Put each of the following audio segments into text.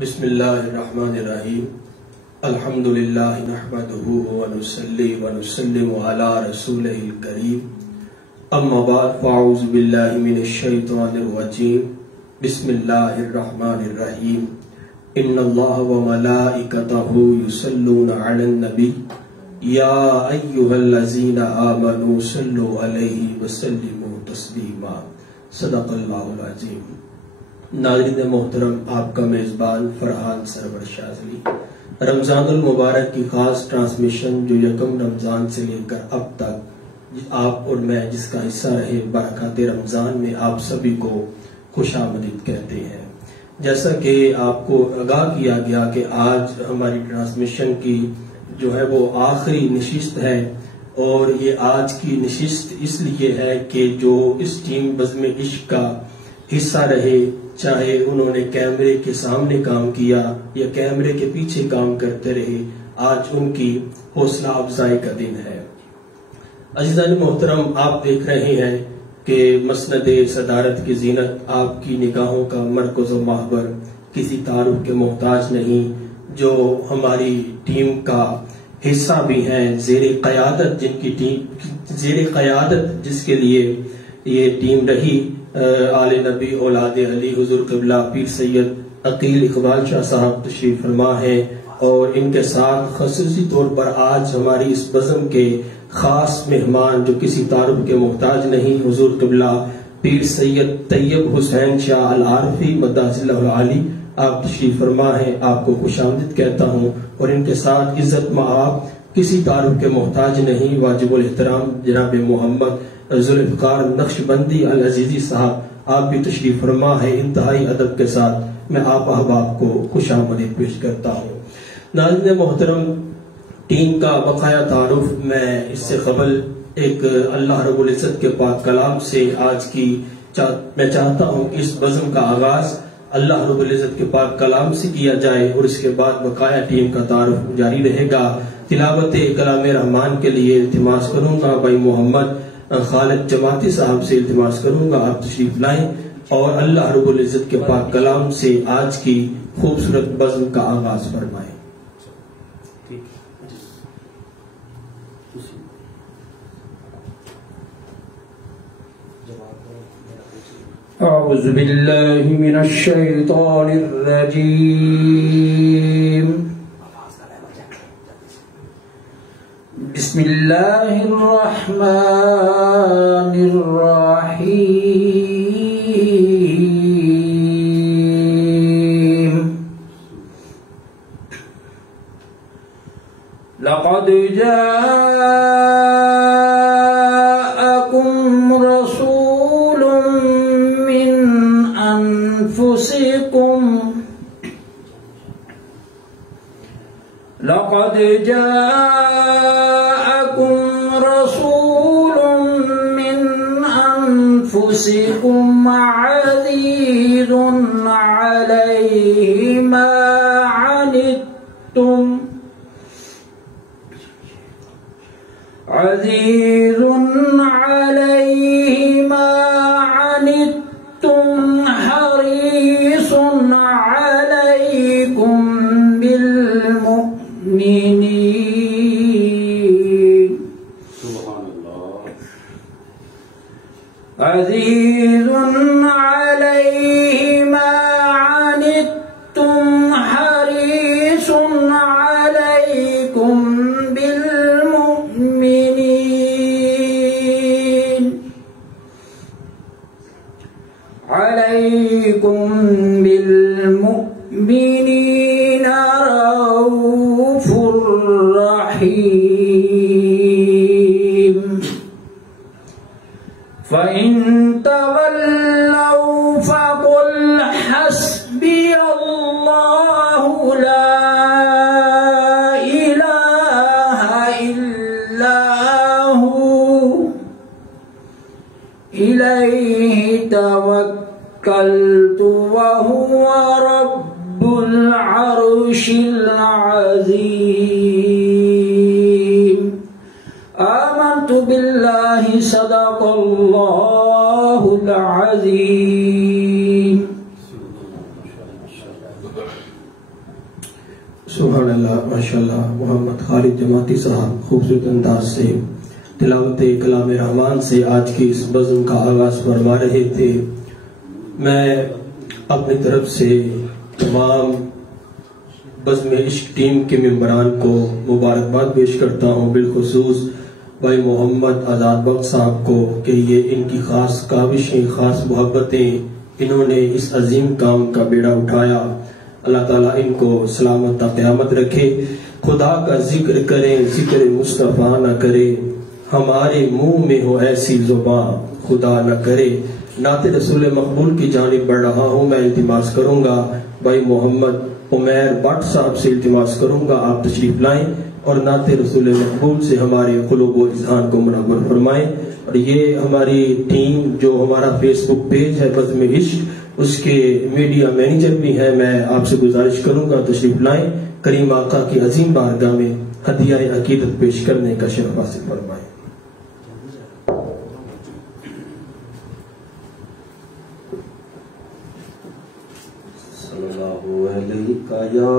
بسم اللہ الرحمن الرحیم الحمدللہ نحمدہ ونصلی ونسلم علی رسولہ الکریم اما بعد فاعوذ باللہ من الشیطان الرجیم بسم اللہ الرحمن الرحیم ان اللہ وملائکتہ یصلون علی النبی یا ایہا الذین آمنوا صلوا علیہ وسلموا تسلیما صدق اللہ العظیم۔ ناظرین محترم، آپ کا میزبان فرحان سرور شاذلی رمضان المبارک کی خاص ٹرانسمیشن جو یکم رمضان سے لے کر اب تک آپ اور میں جس کا حصہ رہے، برکات رمضان میں آپ سبھی کو خوش آمدید کہتے ہیں۔ جیسا کہ آپ کو آگاہ کیا گیا کہ آج ہماری ٹرانسمیشن کی جو ہے وہ آخری نشست ہے، اور یہ آج کی نشست اس لیے ہے کہ جو اس ٹیم بزم عشق کا حصہ رہے، چاہے انہوں نے کیمرے کے سامنے کام کیا یا کیمرے کے پیچھے کام کرتے رہے، آج ان کی حوصلہ افزائی کا دن ہے۔ عزیزان محترم، آپ دیکھ رہے ہیں کہ مسند صدارت کی زینت آپ کی نگاہوں کا مرکز و محور کسی تعارف کے محتاج نہیں، جو ہماری ٹیم کا حصہ بھی ہیں، زیر قیادت زیر قیادت جس کے لیے یہ ٹیم رہی، آل نبی اولاد علی حضور قبلہ پیر سید عقیل اقبال شاہ صاحب تشریف فرما ہے، اور ان کے ساتھ خصوصی طور پر آج ہماری اس بزم کے خاص مہمان جو کسی تعارف کے محتاج نہیں، حضور قبلہ پیر سید طیب حسین شاہ العارفی مدعز اللہ العالی، آپ تشریف فرما ہیں، آپ کو خوش آمدید کہتا ہوں۔ اور ان کے ساتھ عزت مآب کسی تعارف کے محتاج نہیں، واجب الاحترام جناب محمد ذوالفقار نقشبندی العزیزی صاحب، آپ بھی تشریف فرما ہے۔ انتہائی ادب کے ساتھ میں آپ احباب کو خوش آمدید پیش کرتا ہوں۔ ناظرین محترم، ٹیم کا بقایا تعارف میں اس سے قبل ایک اللہ رب العزت کے پاک کلام سے آج کی میں چاہتا ہوں کہ اس بزم کا آغاز اللہ رب العزت کے پاک کلام سے کیا جائے، اور اس کے بعد بقایا ٹیم کا تعارف جاری رہے گا۔ تلاوت کلام رحمان کے لیے التماس کروں گا بھائی محمد خالد جماعتی صاحب سے التماس کروں گا، آپ تشریف لائیں اور اللہ رب العزت کے پاک کلام سے آج کی خوبصورت بزم کا آغاز فرمائیں۔ اعوذ باللہ من الشیطان الرجیم، بسم اللہ الرحمن الرحیم، لقد جاءکم رسول من انفسکم لقد جاءكم رسول من أنفسكم عزيز عليه ما عنتم عزيز عليه ما عنتم حريص عليكم بالمؤمنين سبحان الله عزيز عليه ما عنتم حريص عليكم بالمؤمنين رؤوف رحيم فإن تولوا فقل حسبي الله لا إله إلا هو إليه توكلت وهو رب العرش العظيم آمنت بالله صدق الله العظيم سبحان اللہ، ماشاءاللہ۔ محمد خالد جماعتی صاحب خوبصورت انداز سے تلاوت کلام رحمان سے آج کی اس بزم کا آغاز فرما رہے تھے۔ میں اپنی طرف سے تمام بزم عشق ٹیم کے ممبران کو مبارکباد پیش کرتا ہوں، بالخصوص بھائی محمد آزاد بخش صاحب کو کہ یہ ان کی خاص کاوشیں، خاص محبتیں، انہوں نے اس عظیم کام کا بیڑا اٹھایا۔ اللہ تعالیٰ ان کو سلامت تا قیامت رکھے۔ خدا کا ذکر کریں، ذکر مصطفیٰ نہ کرے، ہمارے منہ میں ہو ایسی زبان خدا نہ کرے۔ نعت رسول مقبول کی جانب بڑھ رہا ہوں، میں التماس کروں گا بھائی محمد عمیر بٹ صاحب سے التماس کروں گا آپ تشریف لائیں اور نعت رسول مقبول سے ہمارے قلوب و اذہان کو منور فرمائیں۔ اور یہ ہماری ٹیم جو ہمارا فیس بک پیج ہے بزم عشق، اس کے میڈیا مینیجر بھی ہیں، میں آپ سے گزارش کروں گا تشریف لائیں، کریم آقا کی عظیم بارگاہ میں ہدیہ عقیدت پیش کرنے کا شرف حاصل فرمائیں۔ صلی اللہ علیہ یا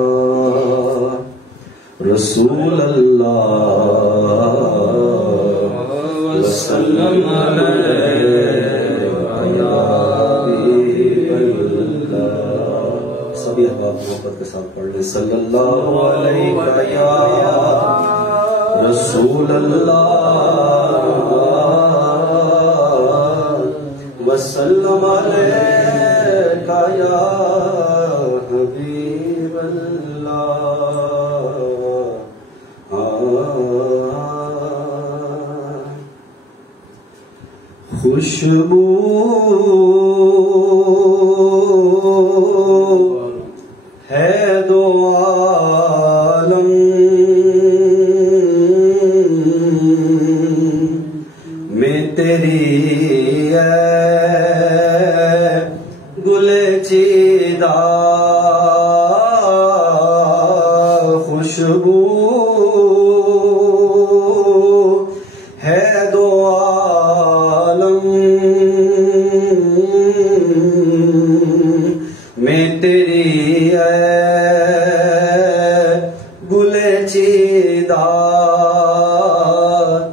رسول اللہ وسلم سبھی احباب محبت کے ساتھ پڑھ لیں۔ صلی اللہ علیہ یا رسول اللہ وسلم علیہ یا حبیب اللہ۔ خوشبو ہے دو عالم میں تیری ہے گل چیدہ، خوشبو ہے دو عالم میں تیری گل چیدہ،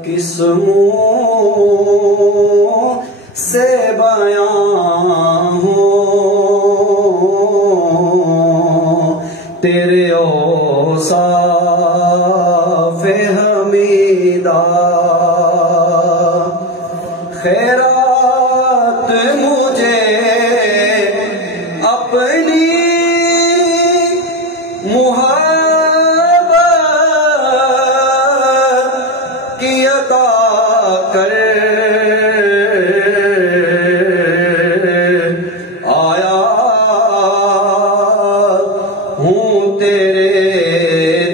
کس منہ سے بیان ہو تیرے اوصاف حمیدہ، خیرات مجھے اپنی محبت کی عطا کر، آیا ہوں تیرے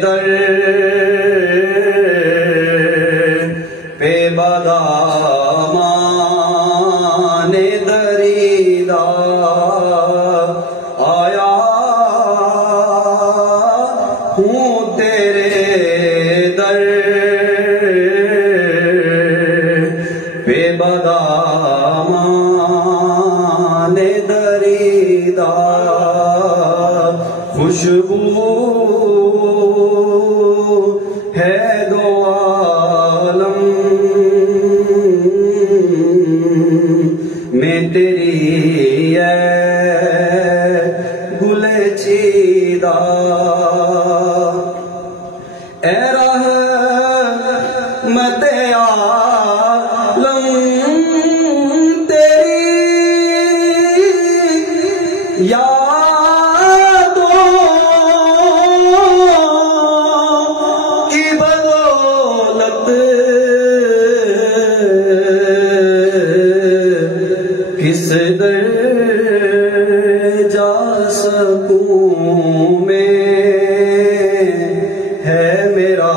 در پہ بدامان دریدہ، آیا ہوں تیرے در پہ بدامان دریدہ، خوشبو ہے دو عالم میں تیری گل چیدہ، اے رحمت عالم تیری یادوں کی بدولت کس در جا سکوں میں، ہے میرا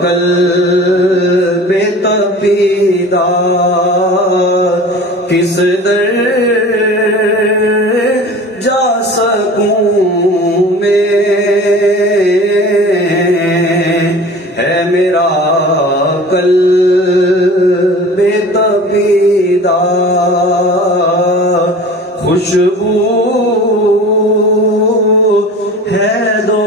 قلب تپیدہ، کس در جا سکوں میں، ہے میرا قلب تپیدہ، خوشبو ہے دو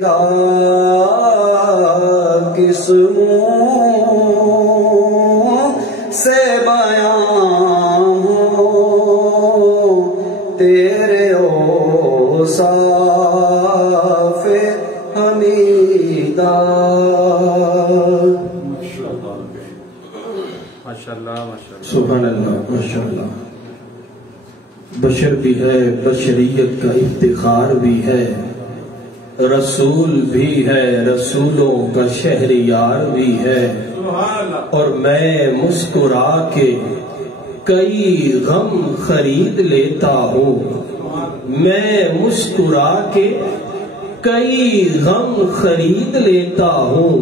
ندا کس منہ سے بیان ہو تیرے اوصاف حمیدہ. سبحان اللہ، ماشاءاللہ. بشر بھی ہے، بشریت کا افتخار بھی ہے، رسول بھی ہے، رسولوں کا شہریار بھی ہے. اور میں مسکرا کے کئی غم خرید لیتا ہوں، میں مسکرا کے کئی غم خرید لیتا ہوں.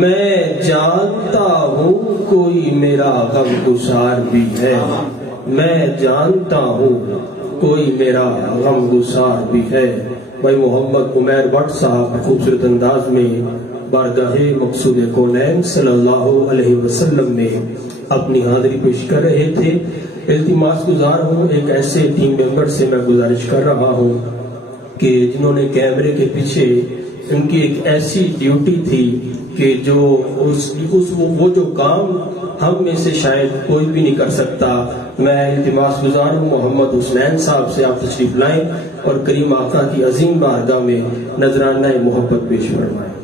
میں جانتا ہوں کوئی میرا غم گسار بھی ہے، میں جانتا ہوں کوئی میرا غم گسار بھی ہے. بھائی محمد عمیر بٹ صاحب خوبصورت انداز میں بارگاہ مقصود کونین صلی اللہ علیہ وسلم میں اپنی حاضری پیش کر رہے تھے. التماس گزار ہوں، ایک ایسے ٹیم ممبر سے میں گزارش کر رہا ہوں کہ جنہوں نے کیمرے کے پیچھے، ان کی ایک ایسی ڈیوٹی تھی کہ جو وہ جو کام ہم میں سے شاید کوئی بھی نہیں کر سکتا. میں التماس گزار ہوں محمد حسنین صاحب سے آپ تشریف لائیں اور کریم آقا کی عظیم بارگاہ میں نذرانہ محبت پیش فرمائیں.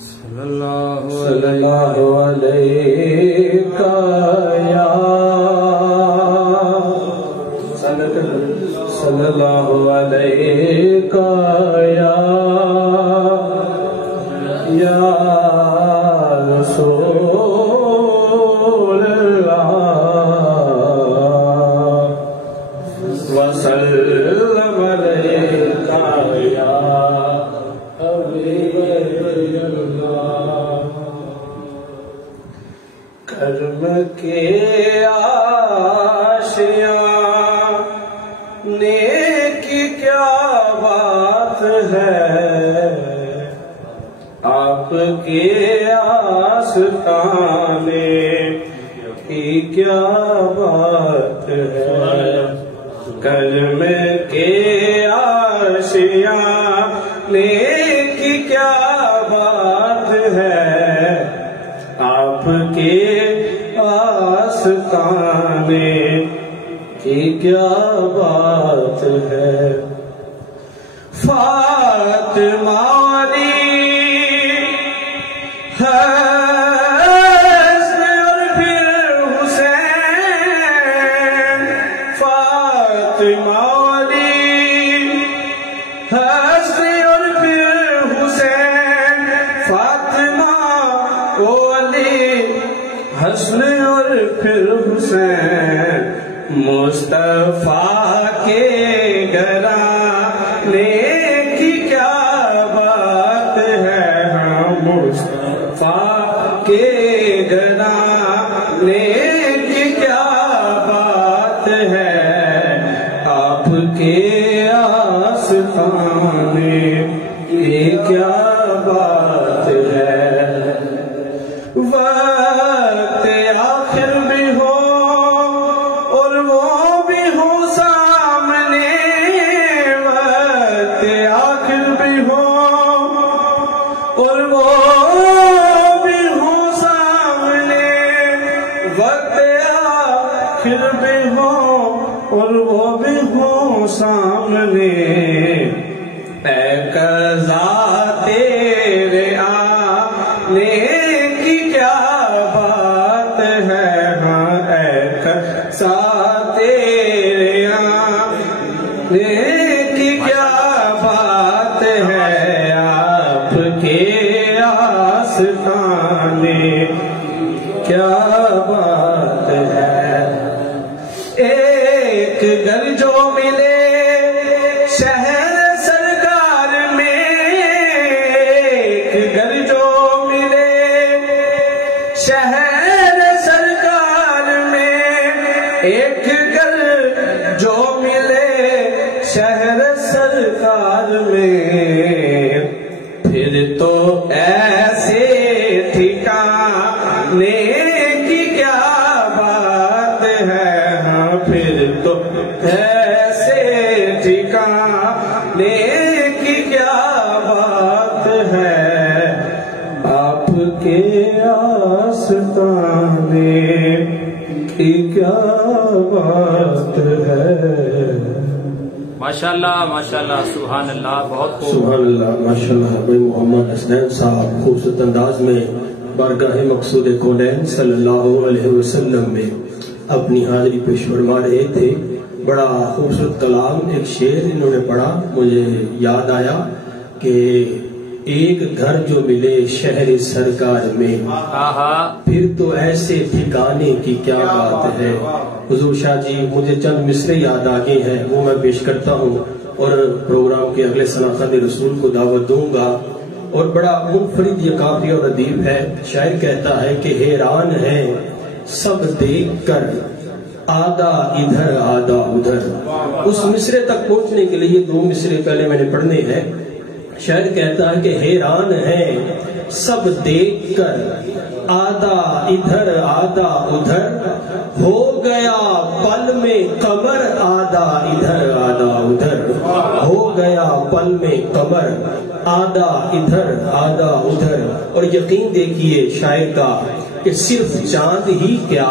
صلی اللہ علیہ یا صلی اللہ علیہ یا رسول اللہ وسلم علیہ یا حبیب اللہ. کرم کے آشیاں نیکی کیا بات ہے، آپ کے آستانے کی کیا بات ہے. کرم کے آشیاں نیکی کیا بات ہے، آپ کے آستانے کی کیا بات ہے. فاطمہ علی حسن اور پھر حسین، فاطمہ علی حسن اور پھر حسین، فاطمہ علی حسن اور پھر حسین. مصطفیٰ کے گھرانے کی کیا بات ہے، ہاں مصطفیٰ کے گھرانے کی کیا بات ہے، آپ کے آستانے کی کیا بات ہے. وقت آخر بھی ہو اور وہ بھی ہو سامنے، وقت آخر بھی ہو اور وہ بھی ہو سامنے، وقت آخر بھی ہو اور وہ بھی ہو سامنے. اے قضا تیرے آنے کی کیا بات ہے، ہاں اے قضا تیرے آنے کی کیا بات ہے، آپ کے آستانے کیا بات ہے. ایک گھر جو ملے شہر سرکار میں، ایک گھر جو ملے شہر سرکار میں، ایک گھر جو ملے شہر سرکار میں، پھر تو ایسے ٹھکانے کی کیا بات ہے، ہاں پھر تو ایسے ٹھکانے کی کیا بات ہے، آپ کے آستانے کی کیا بات ہے۔ ماشاءاللہ ماشاءاللہ، سبحان اللہ، بہت خوب، سبحان اللہ، ماشاءاللہ۔ بھائی محمد حسنین صاحب خوبصورت انداز میں بارگاہ مقصود کونین صلی اللہ علیہ وسلم میں اپنی حاضری پیش فرما رہے تھے۔ بڑا خوبصورت کلام، ایک شعر انہوں نے پڑھا، مجھے یاد آیا کہ ایک گھر جو ملے شہر سرکار میں، پھر تو ایسے ٹھکانے کی کیا بات ہے۔ حضور شاہ جی، مجھے چند مصرے یاد آگے ہیں، وہ میں پیش کرتا ہوں اور پروگرام کے اگلے سناخت رسول کو دعوت دوں گا۔ اور بڑا منفرد یہ قافیہ اور ادیب ہے۔ شاعر کہتا ہے کہ حیران ہے سب دیکھ کر آدھا ادھر آدھا ادھر۔ اس مصرے تک پہنچنے کے لیے دو مصرے پہلے میں نے پڑھنے ہیں۔ شاعر کہتا ہے کہ حیران ہے سب دیکھ کر آدھا ادھر آدھا ادھر، ہو گیا پل میں قمر آدھا ادھر آدھا ادھر، ہو گیا پل میں قمر آدھا ادھر آدھا ادھر۔ اور یقین دیکھیے شاعر کا کہ صرف چاند ہی کیا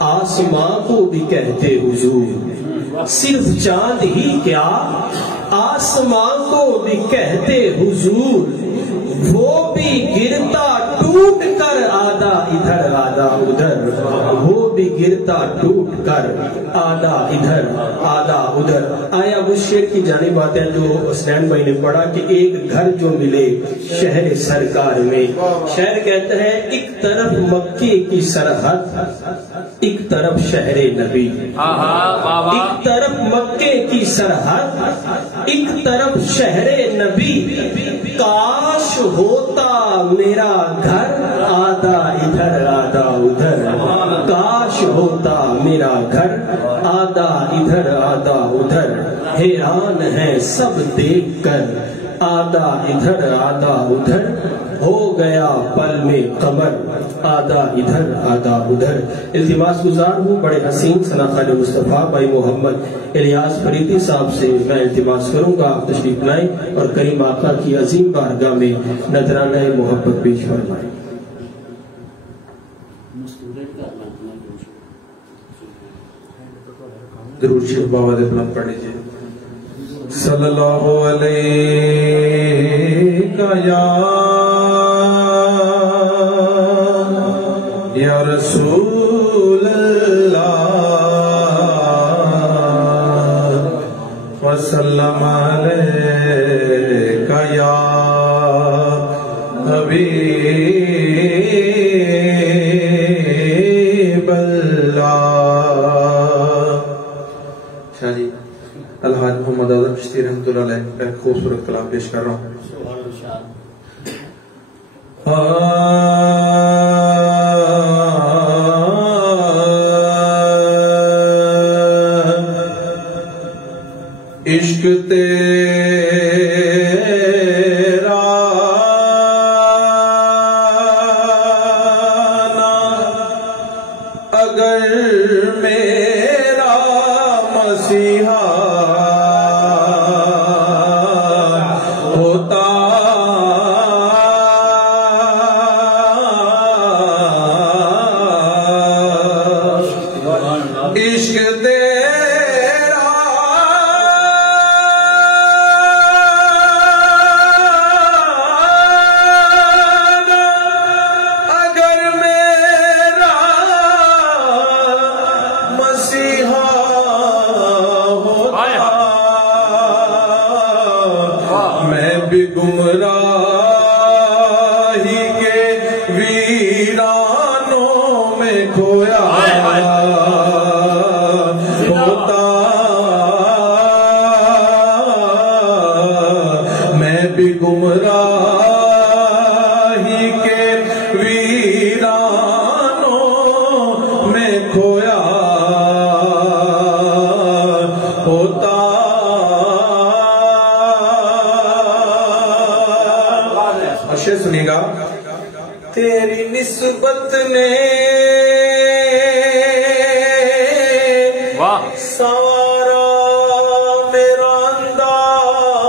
آسمان کو بھی کہتے حضور، صرف چاند ہی کیا آسمان کو بھی کہتے حضور، وہ بھی گرتا ٹوٹ کر آدھا ادھر آدھا ادھر، وہ بھی گرتا ٹوٹ کر آدھا ادھر آدھا ادھر۔ آیا وہ شعر کی جانب آتے ہیں جو حسنین بھائی نے پڑھا کہ ایک گھر جو ملے شہر سرکار میں۔ شاعر کہتا ہے ایک طرف مکے کی سرحد، ایک طرف شہر نبی، ایک طرف مکے کی سرحد، ایک طرف شہر نبی، کاش ہوتا میرا گھر آدھا ادھر آدھا ادھر، کاش ہوتا میرا گھر آدھا ادھر آدھا ادھر، حیران ہے سب دیکھ کر آدھا ادھر آدھا ادھر، ہو گیا پل میں قمر آدھا ادھر آدھا ادھر۔ التماس گزار ہوں بڑے حسین ثناخوان مصطفیٰ بھائی محمد الیاس فریدی صاحب سے میں التماس کروں گا آپ تشریف لائیں اور کریم آقا کی عظیم بارگاہ میں نذرانہ محبت پیش فرمائیں۔ درود شریف بابا دے بلند پڑھ لیجیے۔ صلی اللہ علیہ یا رسول اللہ، وسلم علیکہ یا حبیب اللہ۔ شاہ جی الحاج محمد اعظم چشتی رحمۃ اللہ علیہ کا ایک خوبصورت کلام پیش کر رہا ہوں۔ عشق تیرا نا اگر میرا مسیحا ہوتا، عشق تیرا اگر میرا مسیحا ہوتا، میں بھی گمراہی کے ویرانوں میں کھویا ہوتا، میں بھی گمراہی کے ویرانوں میں کھویا ہوتا۔ شعر سنیے گا۔ تیری نسبت میں سوارا میرا انداز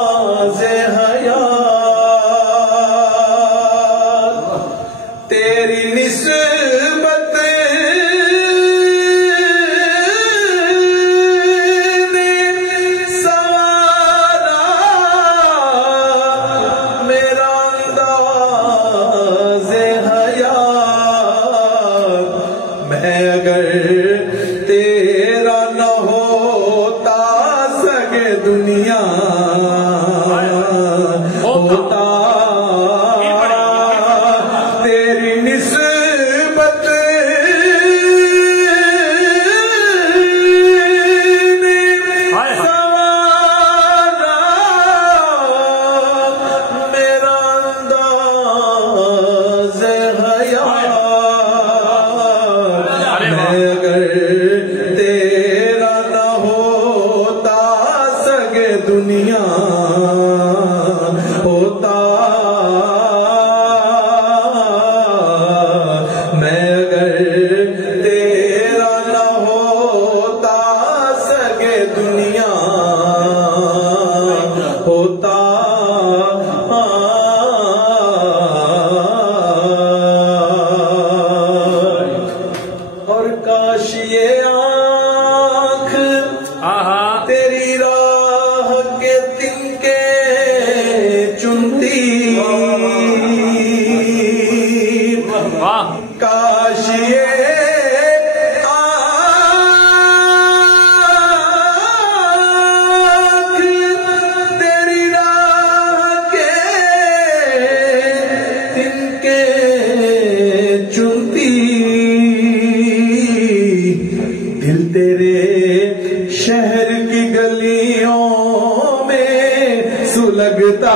سلگتا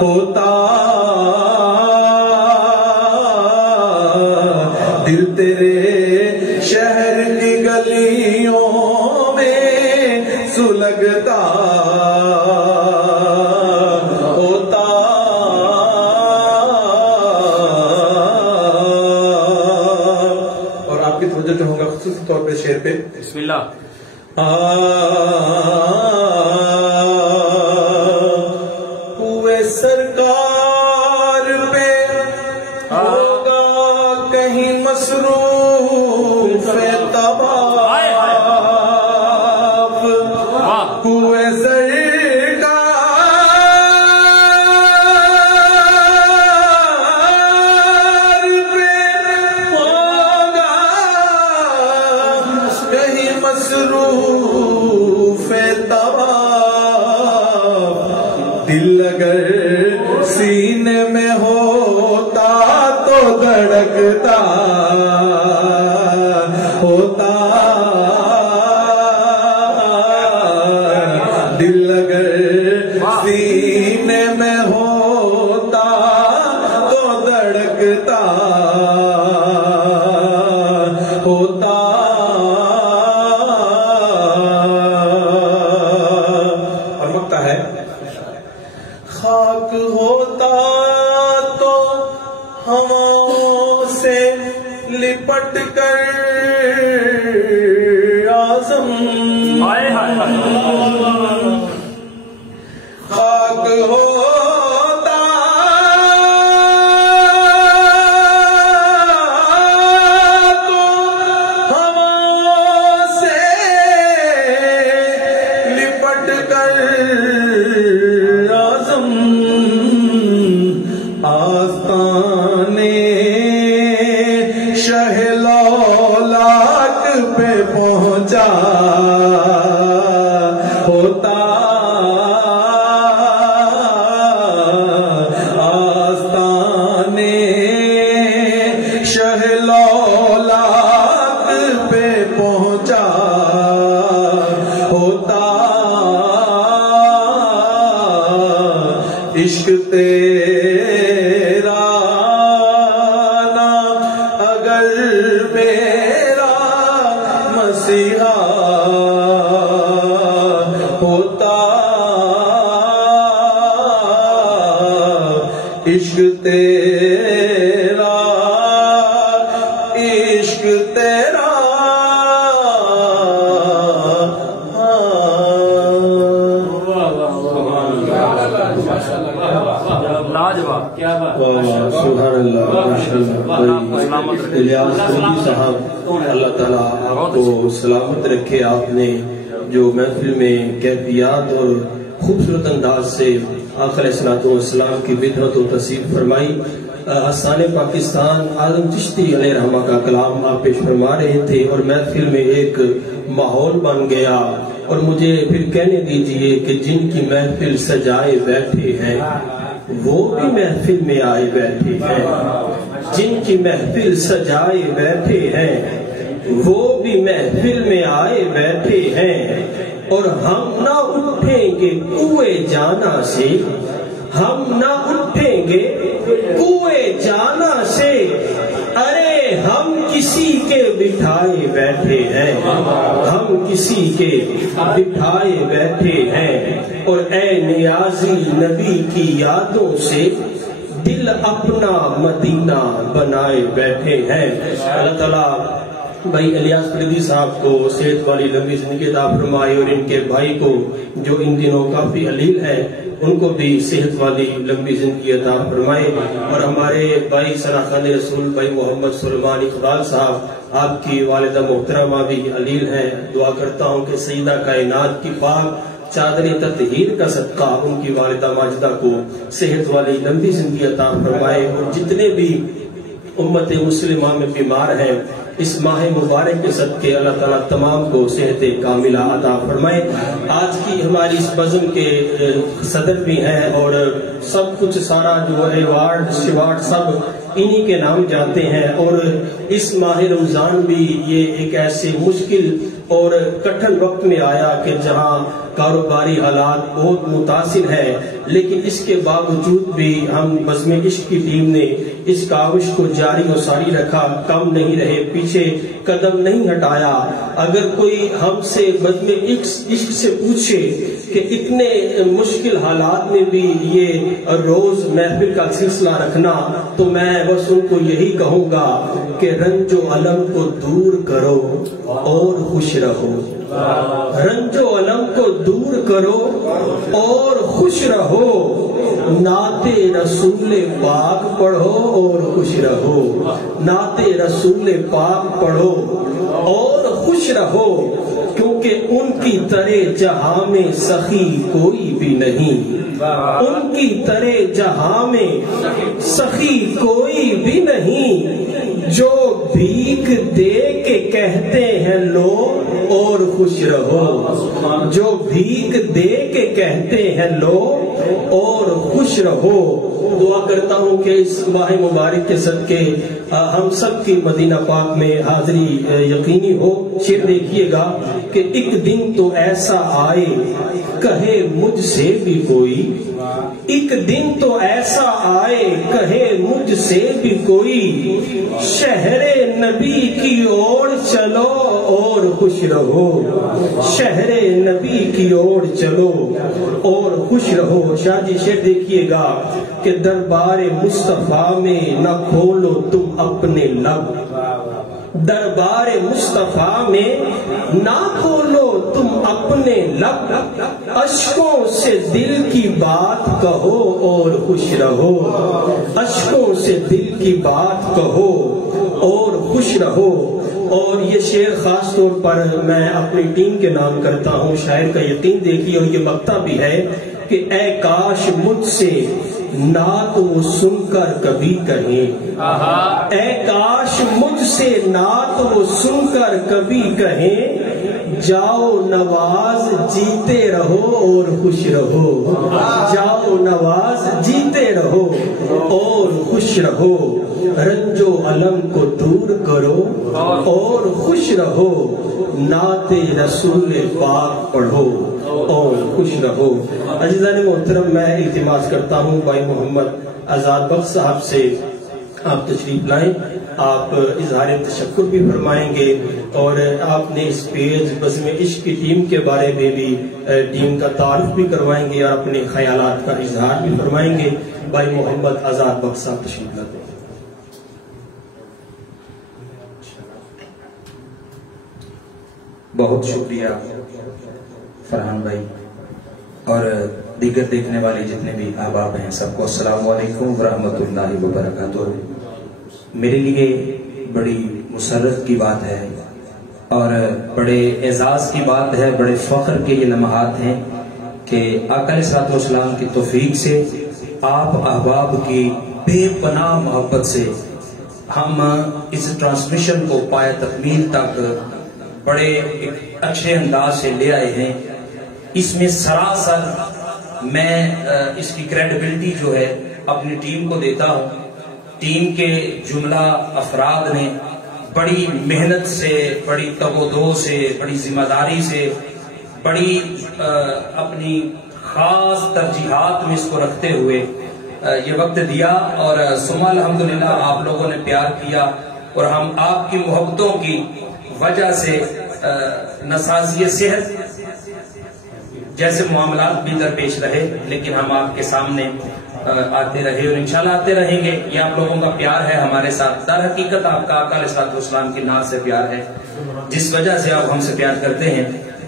ہوتا دل تیرے شہر کی گلیوں میں سلگتا ہوتا اور آپ کی توجہ جو ہوگا خصوصی طور پہ شعر پہ بسم اللہ ہوئے سرکار پہ ہوگا کہیں مصروف طواف ہوئے سرکار پہ ہوگا کہیں مصروف طواف دل اگر سینے میں ہوتا تو دھڑکتا ہوتا دل اگر سینے میں ہوتا تو دھڑکتا ہوتا اور وقت ہے خاک ہوتا تو ہواؤں سے لپٹ کر اعظم خاک ہوتا تو ہواؤں سے لپٹ کر اعظم آستانے شہ لولاک پہ پہنچا ہوتا آستانے شہ لولاک پہ پہنچا ہوتا عشق تیرا نا اگر میرا مسیحا ہوتا عشق تیرا عشق تیرا لاجواب کیا بات سبحان اللہ الیاس قندی صاحب اللہ تعالیٰ آپ کو سلامت رکھے. آپ نے جو محفل میں کیفیات اور خوبصورت انداز سے آقا علیہ الصلوۃ والسلام کی بدعت و تصحیح فرمائی. آستان پاکستان اعظم چشتی علیہ رحمہ کا کلام آپ پیش فرما رہے تھے اور محفل میں ایک ماحول بن گیا. اور مجھے پھر کہنے دیجئے کہ جن کی محفل سجائے بیٹھے ہیں وہ بھی محفل میں آئے بیٹھے ہیں. جن کی محفل سجائے بیٹھے ہیں وہ بھی محفل میں آئے بیٹھے ہیں. اور ہم نہ اٹھیں گے کوئے جانا سے, ہم نہ اٹھیں گے کوئے جانا سے, ارے ہم کسی کے بٹھائے بیٹھے ہیں, ہم کسی کے بٹھائے بیٹھے ہیں. اور اے نیازی نبی کی یادوں سے دل اپنا مدینہ بنائے بیٹھے ہیں. اللہ تعالیٰ بھائی الیاس قندی صاحب کو صحت والی لمبی زندگی عطا فرمائے اور ان کے بھائی کو جو ان دنوں کافی علیل ہے ان کو بھی صحت والی لمبی زندگی عطا فرمائے. اور ہمارے بھائی سراخان رسول بھائی محمد سلمان اقبال صاحب آپ کی والدہ محترمہ بھی علیل ہیں. دعا کرتا ہوں کہ سیدہ کائنات کی پاک چادر تطہیر کا صدقہ ان کی والدہ ماجدہ کو صحت والی لمبی زندگی عطا فرمائے. اور جتنے بھی امت مسلمہ میں بیمار ہیں اس ماہ مبارک کے صدقے اللہ تعالیٰ تمام کو صحت کاملہ عطا فرمائے. آج کی ہماری اس بزم کے صدر بھی ہیں اور سب کچھ سارا جو ایوارڈ سب انہی کے نام جاتے ہیں. اور اس ماہ رمضان بھی یہ ایک ایسے مشکل اور کٹھن وقت میں آیا کہ جہاں کاروباری حالات بہت متاثر ہے، لیکن اس کے باوجود بھی ہم بزم عشق کی ٹیم نے اس کاوش کو جاری و ساری رکھا، کم نہیں رہے، پیچھے قدم نہیں ہٹایا۔ اگر کوئی ہم سے بزم عشق سے پوچھے کہ اتنے مشکل حالات میں بھی یہ روز محفل کا سلسلہ رکھنا، تو میں بس ان کو یہی کہوں گا کہ رنج و الم کو دور کرو اور خوش رہو، رنج و الم کو دور کرو اور خوش رہو، نعت رسول پاک پڑھو اور خوش رہو، نعت رسول پاک پڑھو اور خوش رہو، کیونکہ ان کی طرح جہاں میں سخی کوئی بھی نہیں، ان کی طرح جہاں میں سخی کوئی بھی نہیں، جو بھیک دے کے کہتے ہیں لو اور خوش رہو، جو بھیک دے کے کہتے ہیں لو اور خوش رہو۔ دعا کرتا ہوں کہ اس ماہ مبارک کے صدقے ہم سب کی مدینہ پاک میں حاضری یقینی ہو۔ شعر دیکھیے گا کہ ایک دن تو ایسا آئے کہے مجھ سے بھی کوئی، ایک دن تو ایسا آئے کہے مجھ سے بھی کوئی، شہر نبی کی اور چلو اور خوش رہو، شہر نبی کی اور چلو اور خوش رہو۔ شاہ جی شعر دیکھیے گا کہ دربار مصطفیٰ میں نہ کھولو تم اپنے لب، دربار مصطفیٰ میں نہ کھولو تم اپنے لب، اشکوں سے دل کی بات کہو اور خوش رہو، اشکوں سے دل کی بات کہو اور خوش رہو۔ اور یہ شعر خاص طور پر میں اپنی ٹیم کے نام کرتا ہوں، شاعر کا یقین دیکھیے، اور یہ مقطع بھی ہے کہ اے کاش مجھ سے نعت وہ سن کر کبھی کہیں، اے کاش مجھ سے نعت وہ سن کر کبھی کہیں، جاؤ نواز جیتے رہو اور خوش رہو، جاؤ نواز جیتے رہو اور خوش رہو، رنج و الم کو دور کرو اور خوش رہو، نعت رسول پاک پڑھو اور خوش رہو۔ عزیزان محترم، میں التماس کرتا ہوں بھائی محمد آزاد بخش صاحب سے آپ تشریف لائیں، آپ اظہار تشکر بھی فرمائیں گے اور آپ نے اس پیج بزم عشق کی ٹیم کے بارے میں بھی ٹیم کا تعارف بھی کروائیں گے اور اپنے خیالات کا اظہار بھی فرمائیں گے۔ بھائی محمد آزاد بخش صاحب تشریف لائیں۔ بہت شکریہ فرحان بھائی اور دیگر دیکھنے والے جتنے بھی احباب ہیں، سب کو السلام علیکم ورحمۃ اللہ وبرکاتہ۔ میرے لیے بڑی مسرت کی بات ہے اور بڑے اعزاز کی بات ہے، بڑے فخر کے یہ لمحات ہیں کہ آقا علیہ الصلوۃ والسلام کی توفیق سے، آپ احباب کی بے پناہ محبت سے ہم اس ٹرانسمیشن کو پائے تکمیل تک بڑے اچھے انداز سے لے آئے ہیں۔ اس میں سراسر میں اس کی کریڈیبلٹی جو ہے اپنی ٹیم کو دیتا ہوں۔ ٹیم کے جملہ افراد نے بڑی محنت سے، بڑی تگ و دو سے، بڑی ذمہ داری سے، بڑی اپنی خاص ترجیحات میں اس کو رکھتے ہوئے یہ وقت دیا، اور ثم الحمدللہ آپ لوگوں نے پیار کیا، اور ہم آپ کی محبتوں کی وجہ سے نسازی صحت جیسے معاملات بھی درپیش رہے، لیکن ہم آپ کے سامنے آتے رہے اور انشاءاللہ آتے رہیں گے۔ یہ آپ لوگوں کا پیار ہے ہمارے ساتھ، در حقیقت آپ کا آقا علیہ الصلوۃ والسلام کی ناز سے پیار ہے، جس وجہ سے آپ ہم سے پیار کرتے ہیں۔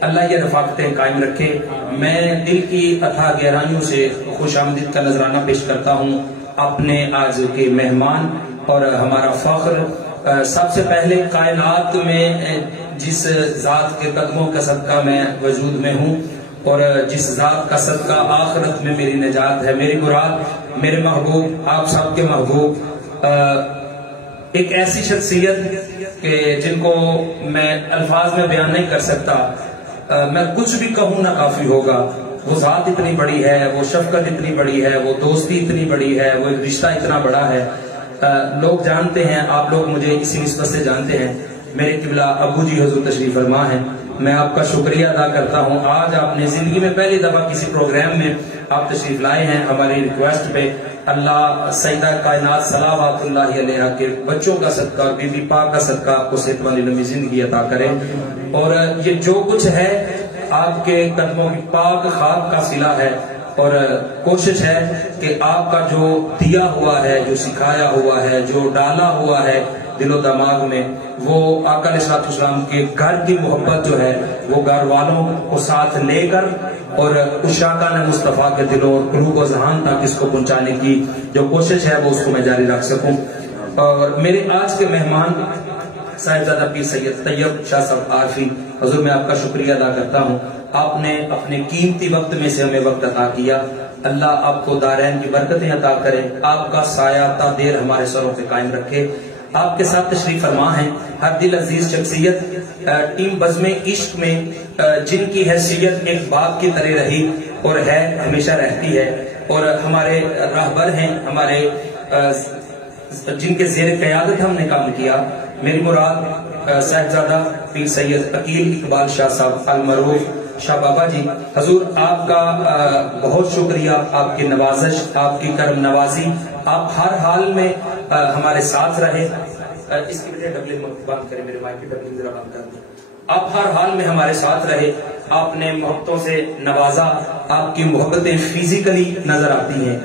اللہ یہ رفاقتیں قائم رکھے۔ میں دل کی اتھا گہرائیوں سے خوش آمدید کا نذرانہ پیش کرتا ہوں اپنے آج کے مہمان اور ہمارا فخر۔ سب سے پہلے کائنات میں جس ذات کے قدموں کا صدقہ میں وجود میں ہوں اور جس ذات کا صدقہ آخرت میں میری نجات ہے، میری مراد میرے محبوب، آپ سب کے محبوب، ایک ایسی شخصیت کہ جن کو میں الفاظ میں بیان نہیں کر سکتا، میں کچھ بھی کہوں نہ کافی ہوگا۔ وہ ذات اتنی بڑی ہے، وہ شفقت اتنی بڑی ہے، وہ دوستی اتنی بڑی ہے، وہ رشتہ اتنا بڑا ہے لوگ جانتے ہیں، آپ لوگ مجھے اسی نسبت سے جانتے ہیں، میرے قبلہ ابو جی حضور تشریف فرما ہیں. میں آپ کا شکریہ ادا کرتا ہوں. آج آپ نے زندگی میں پہلی دفعہ کسی پروگرام میں آپ تشریف لائے ہیں ہماری ریکویسٹ پہ. اللہ سیدہ کائنات صلوات اللہ علیہا کے بچوں کا صدقہ اور بی بی پاک کا صدقہ آپ کو صحت والی لمبی زندگی عطا کرے. اور یہ جو کچھ ہے آپ کے قدموں کی پاک خاک کا صلہ ہے، اور کوشش ہے کہ آپ کا جو دیا ہوا ہے، جو سکھایا ہوا ہے، جو ڈالا ہوا ہے دل و دماغ میں، وہ آقا علیہ السلام کے گھر کی محبت جو ہے وہ گھر والوں کو ساتھ لے کر اور عشاقان مصطفیٰ کے دلوں اور قلوب و ذہان تک اس کو پہنچانے کی جو کوشش ہے وہ اس کو میں جاری رکھ سکوں. اور میرے آج کے مہمان صاحبزادہ پیر سید طیب شاہ صاحب عارفی، حضور میں آپ کا شکریہ ادا کرتا ہوں. آپ نے اپنے قیمتی وقت میں سے ہمیں وقت عطا کیا. اللہ آپ کو دارین کی برکتیں عطا کرے، آپ کا سایہ تا دیر ہمارے سروں پہ قائم رکھے. آپ کے ساتھ تشریف فرما ہیں ہر دل عزیز شخصیت، ٹیم بزم عشق میں جن کی حیثیت ایک باپ کی طرح رہی اور ہے، ہمیشہ رہتی ہے، اور ہمارے راہبر ہیں، ہمارے جن کے زیر قیادت ہم نے کام کیا. میری مراد صاحبزادہ پیر سید عقیل اقبال شاہ صاحب المعروف شاہ بابا جی. حضور آپ کا بہت شکریہ، آپ کی نوازش، آپ کی کرم نوازی، آپ ہر حال میں ہمارے ساتھ رہے. اس کی وجہ ڈبلنگ بند کریں، میرے مائک کی ڈبلنگ ذرا بند کر دیں. آپ ہر حال میں ہمارے ساتھ رہے، آپ نے محبتوں سے نوازا، آپ کی محبتیں فزیکلی نظر آتی ہیں.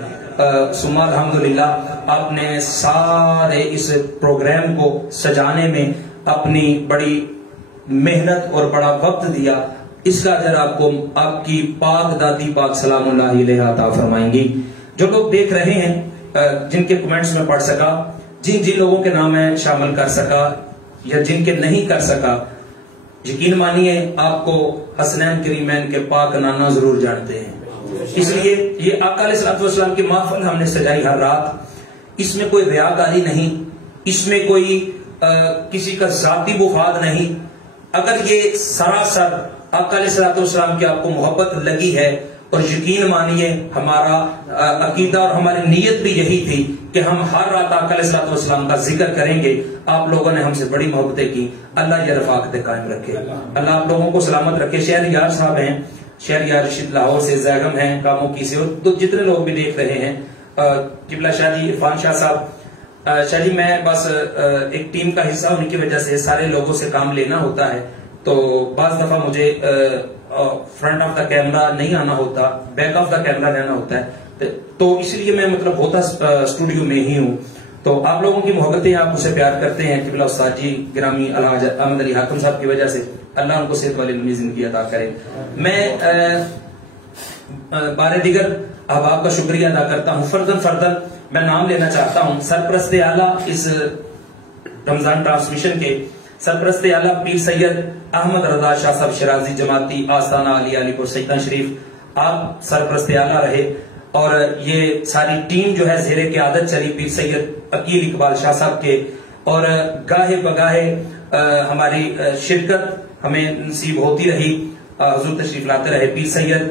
ثم الحمدللہ آپ نے سارے اس پروگرام کو سجانے میں اپنی بڑی محنت اور بڑا وقت دیا. اس کا اجر آپ کو آپ کی پاک دادی پاک سلام اللہ علیہ عطا فرمائیں گی. جو لوگ دیکھ رہے ہیں، جن کے کمنٹس میں پڑھ سکا، جن لوگوں کے نام میں شامل کر سکا یا جن کے نہیں کر سکا، یقین مانیے آپ کو حسنین کریمین کے پاک نانا ضرور جانتے ہیں. اس لیے یہ آقا علیہ السلام کی محفل ہم نے سجائی ہر رات. اس میں کوئی ریاکاری نہیں، اس میں کوئی کسی کا ذاتی مفاد نہیں. اگر یہ سراسر آقا علیہ السلام کی آپ کو محبت لگی ہے، اور یقین مانیے ہمارا عقیدہ اور ہماری نیت بھی یہی تھی کہ ہم ہر رات آقا علیہ السلام کا ذکر کریں گے. آپ لوگوں نے ہم سے بڑی محبتیں کی. اللہ یہ رفاقتیں قائم رکھے، اللہ آپ لوگوں کو سلامت رکھے. شہریار صاحب ہیں، شہریار رشید لاہور سے، زیغم ہیں کاموں کی سے، اور جتنے لوگ بھی دیکھ رہے ہیں. قبلہ شاہ جی عرفان شاہ صاحب. شاہ جی میں بس ایک ٹیم کا حصہ ہونے کی وجہ سے سارے لوگوں سے کام لینا ہوتا ہے، تو بعض دفعہ مجھے فرنٹ آف دا کیمرہ نہیں آنا ہوتا، بیک آف دا کیمرہ رہنا ہوتا ہے، تو اس لیے میں مطلب ہوتا اسٹوڈیو میں ہی ہوں. تو آپ لوگوں کی محبتیں، آپ اسے پیار کرتے ہیں. قبلہ استاد جی گرامی الحاج احمد علی حاکم صاحب کی وجہ سے اللہ ان کو صحت والی لمبی زندگی عطا کرے. میں بارے دیگر احباب کا شکریہ ادا کرتا ہوں. فردن میں نام لینا چاہتا ہوں. سرپرست اعلیٰ اس رمضان ٹرانسمیشن کے سرپرست اعلیٰ پیر سید احمد رضا شاہ صاحب شرازی جماعتی آستانہ علی پور سیدان شریف، آپ سرپرست اعلیٰ رہے. اور یہ ساری ٹیم جو ہے زیر قیادت چلی پیر سید عقیل اقبال شاہ صاحب کے، اور گاہے بگاہے ہماری شرکت ہمیں نصیب ہوتی رہی. حضور تشریف لاتے رہے. پیر سید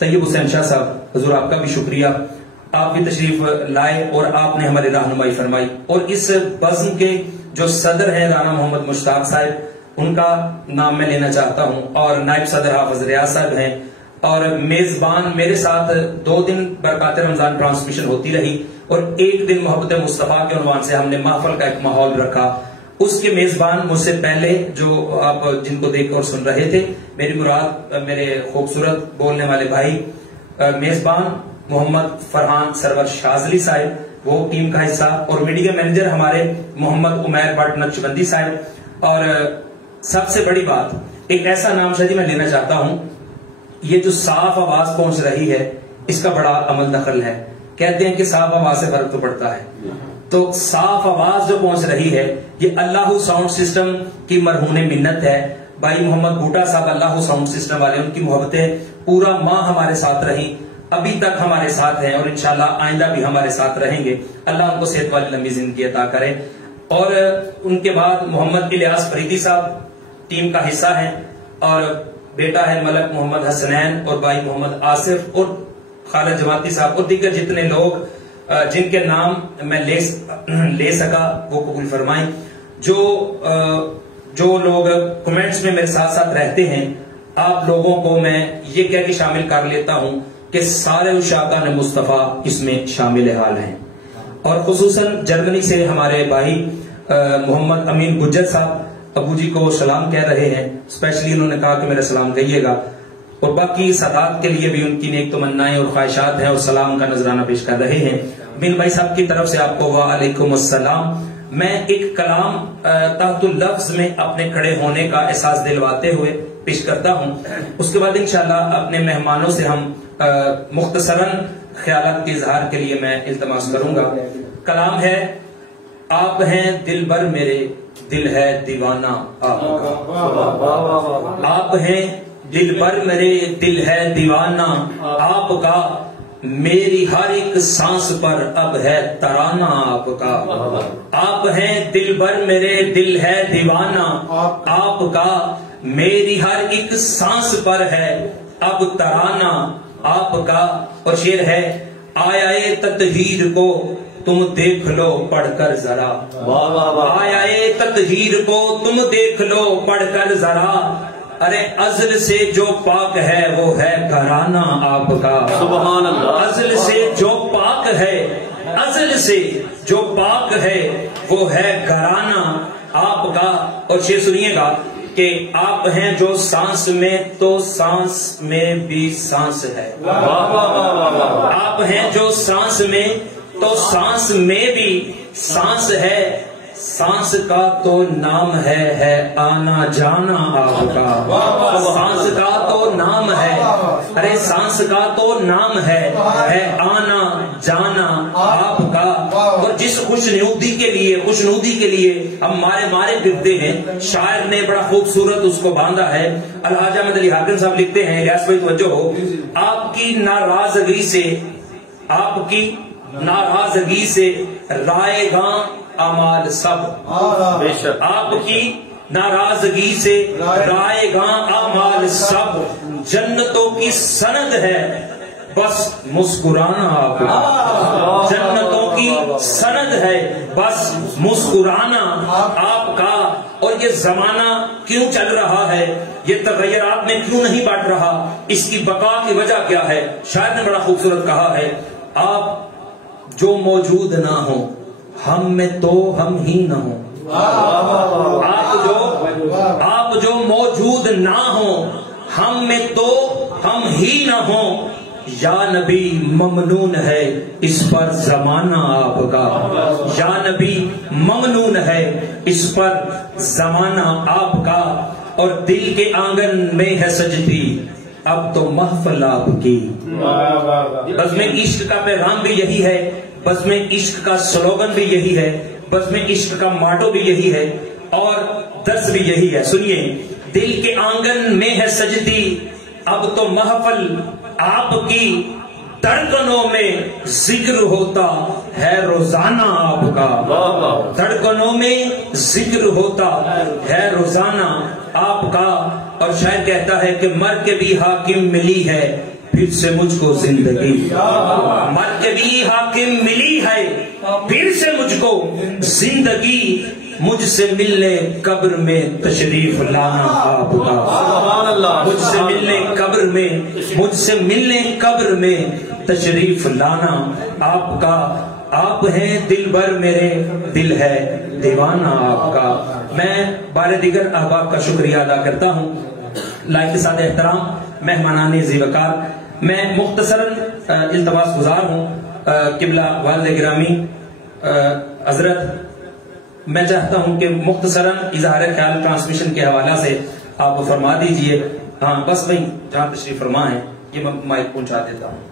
طیب حسین شاہ صاحب، حضور آپ کا بھی شکریہ، آپ بھی تشریف لائے اور آپ نے ہماری رہنمائی فرمائی. اور اس بزم کے جو صدر ہیں رانا محمد مشتاق صاحب، ان کا نام میں لینا چاہتا ہوں، اور نائب صدر حافظ ریاض صاحب ہیں. اور میزبان میرے ساتھ 2 دن برکات رمضان ٹرانسمیشن ہوتی رہی، اور 1 دن محبت مصطفیٰ کے عنوان سے ہم نے محفل کا ایک ماحول رکھا. اس کے میزبان مجھ سے پہلے جو آپ جن کو دیکھ کر سن رہے تھے، میری مراد میرے خوبصورت بولنے والے بھائی میزبان محمد فرحان سرور شاذلی صاحب، وہ ٹیم کا حصہ، اور میڈیا مینیجر ہمارے محمد عمیر بٹ نقشبندی صاحب. اور سب سے بڑی بات، ایک ایسا نام شاید میں لینا چاہتا ہوں، یہ جو صاف آواز پہنچ رہی ہے اس کا بڑا عمل دخل ہے. کہتے ہیں کہ صاف آواز سے فرق تو پڑتا ہے، تو صاف آواز جو پہنچ رہی ہے یہ اللہ ساؤنڈ سسٹم کی مرہون منت ہے. بھائی محمد بوٹا صاحب اللہ ساؤنڈ سسٹم والے، ان کی محبتیں پورا ماہ ہمارے ساتھ رہی، ابھی تک ہمارے ساتھ ہیں، اور انشاءاللہ آئندہ بھی ہمارے ساتھ رہیں گے. اللہ ان کو صحت والی لمبی زندگی عطا کرے. اور ان کے بعد محمد الیاس فریدی صاحب ٹیم کا حصہ ہیں، اور بیٹا ہے ملک محمد حسنین، اور بھائی محمد آصف، اور خالد جماعتی صاحب، اور دیگر جتنے لوگ جن کے نام میں لے سکا وہ قبول فرمائیں. جو لوگ کمنٹس میں میرے ساتھ ساتھ رہتے ہیں آپ لوگوں کو میں یہ کہہ کے شامل کر لیتا ہوں کہ سارے عشاقان مصطفیٰ اس میں شامل حال ہیں. اور خصوصاً جرمنی سے ہمارے بھائی محمد امین گجر صاحب ابو جی کو سلام کہہ رہے ہیں. اسپیشلی انہوں نے کہا کہ میرا سلام کہیے گا. اور باقی سادات کے لیے بھی ان کی نیک تمنائیں اور خواہشات ہیں اور سلام کا نذرانہ پیش کر رہے ہیں. امین بھائی صاحب کی طرف سے آپ کو وعلیکم السلام. میں ایک کلام تحت اللفظ میں اپنے کھڑے ہونے کا احساس دلواتے ہوئے پیش کرتا ہوں. اس کے بعد انشاءاللہ اپنے مہمانوں سے ہم مختصراً خیالات کے اظہار کے لیے میں التماس کروں گا. کلام ہے آپ ہیں دل بر میرے دل ہے دیوانہ آپ کا. آپ ہیں دل بر میرے دل ہے دیوانہ آپ کا. میری ہر ایک سانس پر اب ہے ترانہ آپ کا. آپ ہیں دل بر میرے دل ہے دیوانہ آپ کا. میری ہر ایک سانس پر ہے اب ترانہ آپ کا. اور شعر ہے آیا تطہیر کو تم دیکھ لو پڑھ کر ذرا. آیا تطہیر کو تم دیکھ لو پڑھ کر ذرا. ارے ازل سے جو پاک ہے وہ ہے گھرانہ آپ کا. سبحان اللہ. ازل سے جو پاک ہے ازل سے جو پاک ہے وہ ہے گھرانہ آپ کا. اور شعر سنیے گا کہ آپ ہیں جو سانس میں تو سانس میں بھی سانس ہے. آپ ہیں جو سانس میں تو سانس میں بھی سانس ہے. سانس کا تو نام ہے آنا جانا آپ کا. سانس کا تو نام ہے ارے سانس کا تو نام ہے آنا جانا آپ کا. اور جس خوشنودی کے لیے ہم مارے پھرتے ہیں شاعر نے بڑا خوبصورت اس کو باندھا ہے. الحاج احمد علی حاکم صاحب لکھتے ہیں الیاس بھائی توجہ ہو. آپ کی ناراضگی سے رائے گاں امال سب. آپ کی ناراضگی سے رائے گاں امال سب. جنتوں کی سند ہے بس مسکرانا آپ کا. جنتوں کی سند ہے بس مسکرانا آپ کا. اور یہ زمانہ کیوں چل رہا ہے یہ تغیرات میں کیوں نہیں بٹ رہا اس کی بقا کی وجہ کیا ہے. شاعر نے بڑا خوبصورت کہا ہے آپ جو موجود نہ ہو ہم میں تو ہم ہی نہ ہوں. آپ جو موجود نہ ہو ہم میں تو ہم ہی نہ ہوں. یا نبی ممنون ہے اس پر زمانہ آپ کا. یا نبی ممنون ہے اس پر زمانہ آپ کا. اور دل کے آنگن میں ہے سجدی اب تو محفل آپ کی. بزم عشق کا پیغام بھی یہی ہے. بزم عشق کا سلوگن بھی یہی ہے. بزم عشق کا ماٹو بھی یہی ہے اور درس بھی یہی ہے. سنیے دل کے آنگن میں ہے سجدی اب تو محفل آپ کی. دھڑکنوں میں ذکر ہوتا ہے روزانہ آپ کا. دھڑکنوں میں ذکر ہوتا ہے روزانہ آپ کا. اور شاعر کہتا ہے کہ مر کے بھی حاکم ملی ہے پھر سے مجھ کو زندگی. مر کے بھی حاکم ملی ہے پھر سے مجھ کو زندگی. مجھ سے ملنے قبر میں تشریف لانا آپ کا. مجھ سے ملنے قبر میں تشریف لانا آپ کا. آپ ہیں دل بر میرے دل ہے دیوانہ آپ کا. میں بار دیگر احباب کا شکریہ ادا کرتا ہوں. لائق ساتھ احترام مہمانان ذی وقار میں مختصراً التماس گزار ہوں. قبلہ والد گرامی حضرت میں چاہتا ہوں کہ مختصراً اظہار خیال ٹرانسمیشن کے حوالہ سے آپ فرما دیجئے. ہاں بس بھائی جہاں تشریف فرما ہے یہ میں مائک پہنچا دیتا ہوں.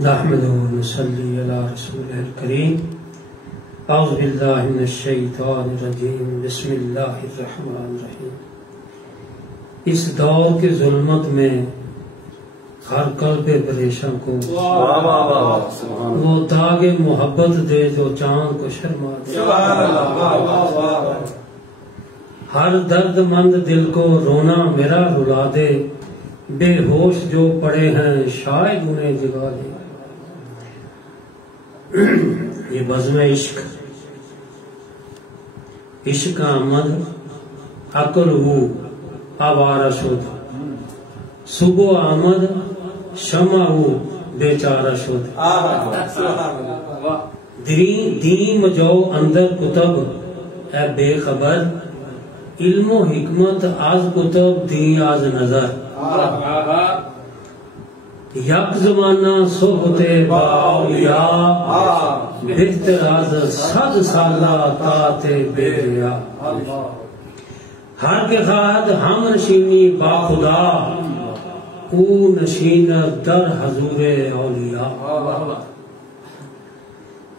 نحمده ونصلي على رسوله الكريم. اعوذ بالله من الشیطان الرجیم. بسم اللہ الرحمن الرحیم. اس دور کے ظلمت میں ہر قلب پریشاں کو واہ واہ واہ سبحان وہ داغ محبت دے جو چاند کو شرما دے، ہر درد مند دل کو رونا میرا رلا دے، بے ہوش جو پڑے ہیں شاید انہیں جگا دے۔ یہ بزم عشق، عشق آمد عقل ہو آوارہ شد، صبح آمد شمع ہو بیچارہ شد، دین جو اندر کتب اے بے خبر، علم و حکمت از کتب دی از نظر، یک زمانہ صحبت با اولیاء، بہتر از 100 سالہ طاعت بے ریا، ہر کے خواہد ہم نشینی با خدا، او نشین در حضور اولیاء۔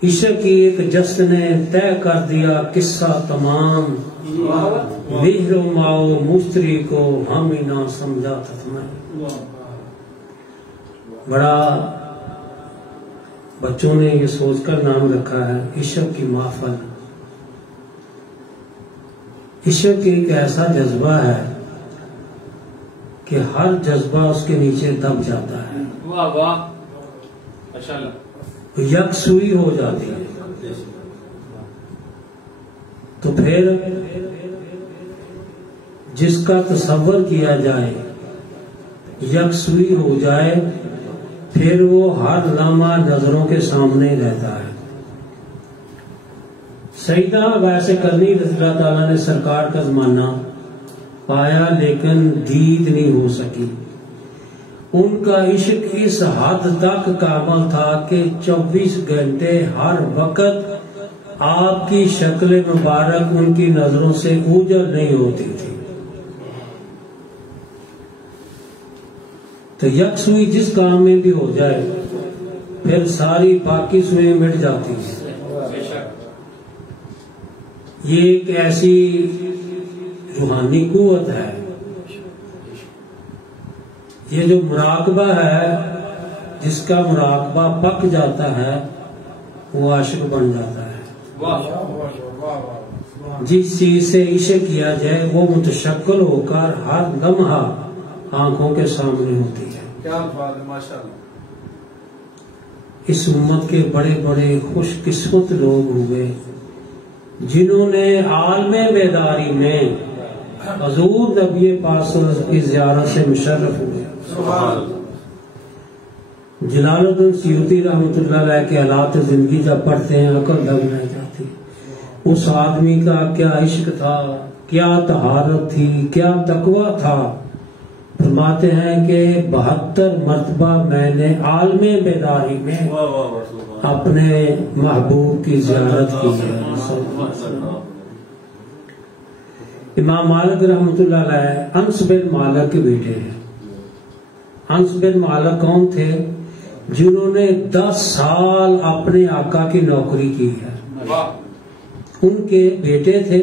عشق کی ایک جس نے طے کر دیا قصہ تمام، مہر و ماؤ مشتری کو ہم ہی نہ سمجھا تھا۔ بڑا بچوں نے یہ سوچ کر نام رکھا ہے عشق کی محفل۔ عشق ایک ایسا جذبہ ہے کہ ہر جذبہ اس کے نیچے دب جاتا ہے، واہ واہ ماشاءاللہ، یکسوئی ہو جاتی ہے۔ تو پھر جس کا تصور کیا جائے یکسوئی ہو جائے، پھر وہ ہر لمحہ نظروں کے سامنے رہتا ہے۔ سیدہ ویسے کرنی رضی اللہ تعالیٰ نے سرکار کا زمانہ پایا لیکن دید نہیں ہو سکی۔ ان کا عشق اس حد تک کامل تھا کہ 24 گھنٹے ہر وقت آپ کی شکل مبارک ان کی نظروں سے اوجھل نہیں ہوتی تھی۔ تو یکسوئی جس کام میں بھی ہو جائے پھر ساری باقی سوئیں مٹ جاتی ہیں۔ یہ ایک ایسی روحانی قوت ہے، یہ جو مراقبہ ہے، جس کا مراقبہ پک جاتا ہے وہ عاشق بن جاتا ہے۔ جس چیز سے عشق کیا جائے وہ متشکل ہو کر ہر لمحہ آنکھوں کے سامنے ہوتی ہے۔ اس امت کے بڑے بڑے خوش قسمت لوگ ہوئے جنہوں نے عالم بیداری میں حضور نبی پاک صلی اللہ علیہ وسلم کی زیارت سے مشرف ہوئے۔ جلال الدین سیوطی رحمۃ اللہ علیہ کے حالات زندگی جب پڑھتے ہیں عقل دب رہ جاتی۔ اس آدمی کا کیا عشق تھا، کیا طہارت تھی، کیا تقوی تھا۔ فرماتے ہیں کہ 72 مرتبہ میں نے عالم بیداری میں اپنے محبوب کی زیارت کی ہے۔ امام مالک رحمۃ اللہ علیہ انس بن مالک کے بیٹے ہیں۔ انس بن مالک کون تھے؟ جنہوں نے 10 سال اپنے آقا کی نوکری کی ہے، ان کے بیٹے تھے،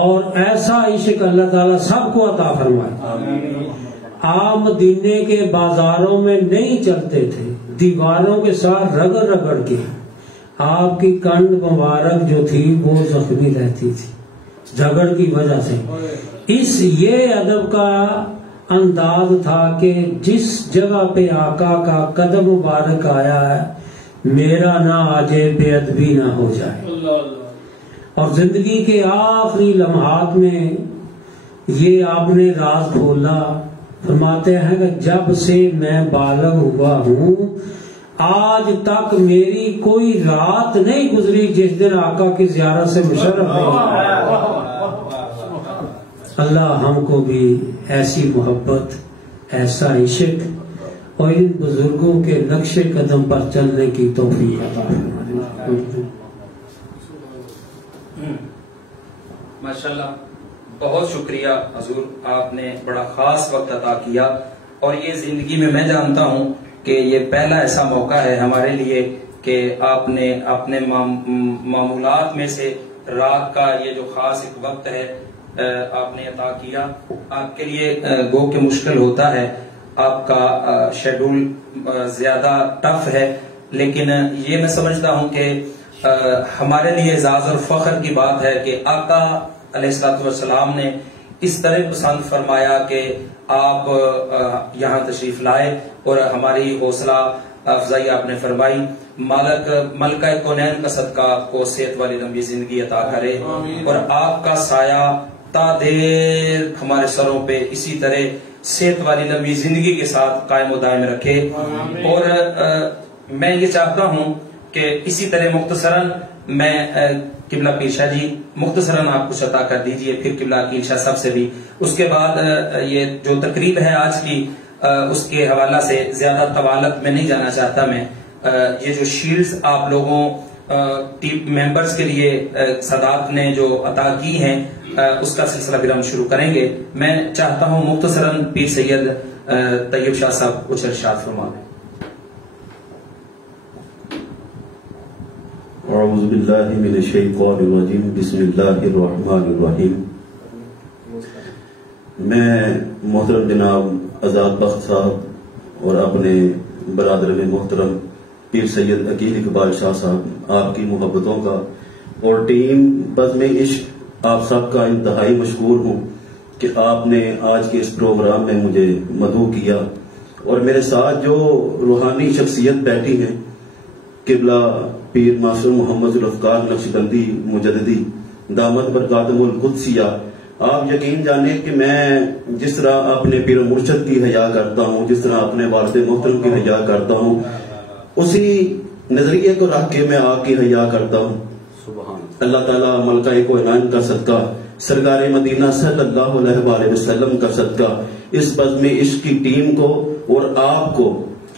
اور ایسا عشق اللہ تعالیٰ سب کو عطا فرمائے۔ آپ مدینے کے بازاروں میں نہیں چلتے تھے، دیواروں کے ساتھ رگڑ رگڑ کے آپ کی کنڈ مبارک جو تھی وہ زخمی رہتی تھی جھگڑ کی وجہ سے۔ اس یہ ادب کا انداز تھا کہ جس جگہ پہ آقا کا قدم مبارک آیا ہے میرا نہ آجے بے ادبی نہ ہو جائے۔ اور زندگی کے آخری لمحات میں یہ آپ نے راز کھولا۔ فرماتے ہیں کہ جب سے میں بالغ ہوا ہوں آج تک میری کوئی رات نہیں گزری جس دن آقا کی زیارت سے مشرف نہیں۔ اللہ ہم کو بھی ایسی محبت، ایسا عشق اور ان بزرگوں کے نقش قدم پر چلنے کی توفیق عطا فرمائے۔ ماشاءاللہ، بہت شکریہ حضور، آپ نے بڑا خاص وقت عطا کیا، اور یہ زندگی میں جانتا ہوں کہ یہ پہلا ایسا موقع ہے ہمارے لیے کہ آپ نے اپنے معمولات میں سے رات کا یہ جو خاص ایک وقت ہے آپ نے عطا کیا۔ آپ کے لیے گو کہ مشکل ہوتا ہے، آپ کا شیڈول زیادہ ٹف ہے، لیکن یہ میں سمجھتا ہوں کہ ہمارے لیے اعزاز اور فخر کی بات ہے کہ آقا علیہ الصلوۃ والسلام نے اس طرح پسند فرمایا کہ آپ یہاں تشریف لائے اور ہماری حوصلہ افزائی آپ نے فرمائی. ملکہ کونین کا صدقہ آپ کو صحت والی لمبی زندگی عطا کرے اور آپ کا سایہ تا دیر ہمارے سروں پہ اسی طرح صحت والی لمبی زندگی کے ساتھ قائم و دائم رکھے. اور میں یہ چاہتا ہوں کہ اسی طرح مختصراً میں قبلہ پیر شاہ جی مختصراً آپ کچھ عطا کر دیجئے، پھر قبلہ عقیل شاہ صاحب سے بھی. اس کے بعد یہ جو تقریب ہے آج کی اس کے حوالہ سے زیادہ طوالت میں نہیں جانا چاہتا میں. یہ جو شیلڈز آپ لوگوں ٹیم ممبرز کے لیے سادات نے جو عطا کی ہیں اس کا سلسلہ پھر ہم شروع کریں گے. میں چاہتا ہوں مختصراً پیر سید طیب شاہ صاحب کچھ ارشاد فرما دیں. اعوذ باللہ من الشیطان الرجیم، بسم اللہ الرحمن الرحیم. میں محترم جناب آزاد بخت صاحب اور اپنے برادر میں محترم پیر سید عقیل اقبال شاہ صاحب آپ کی محبتوں کا اور ٹیم بزم عشق آپ سب کا انتہائی مشکور ہوں کہ آپ نے آج کے اس پروگرام میں مجھے مدعو کیا. اور میرے ساتھ جو روحانی شخصیت بیٹھی ہیں قبلہ پیر ماسٹر محمد ذوالفقار نقشبندی مجددی دامت برکاتہم القدسیہ، آپ یقین جانیں کہ میں جس طرح اپنے پیر و مرشد کی حیا کرتا ہوں، جس طرح اپنے والد محترم کی حیا کرتا ہوں، اسی نظریے کو رکھ کے میں آپ کی حیا کرتا ہوں. اللہ تعالیٰ ملکہ کونین کا صدقہ، سرکار مدینہ صلی اللہ علیہ وآلہ وسلم کا صدقہ اس بزم عشق کی ٹیم کو اور آپ کو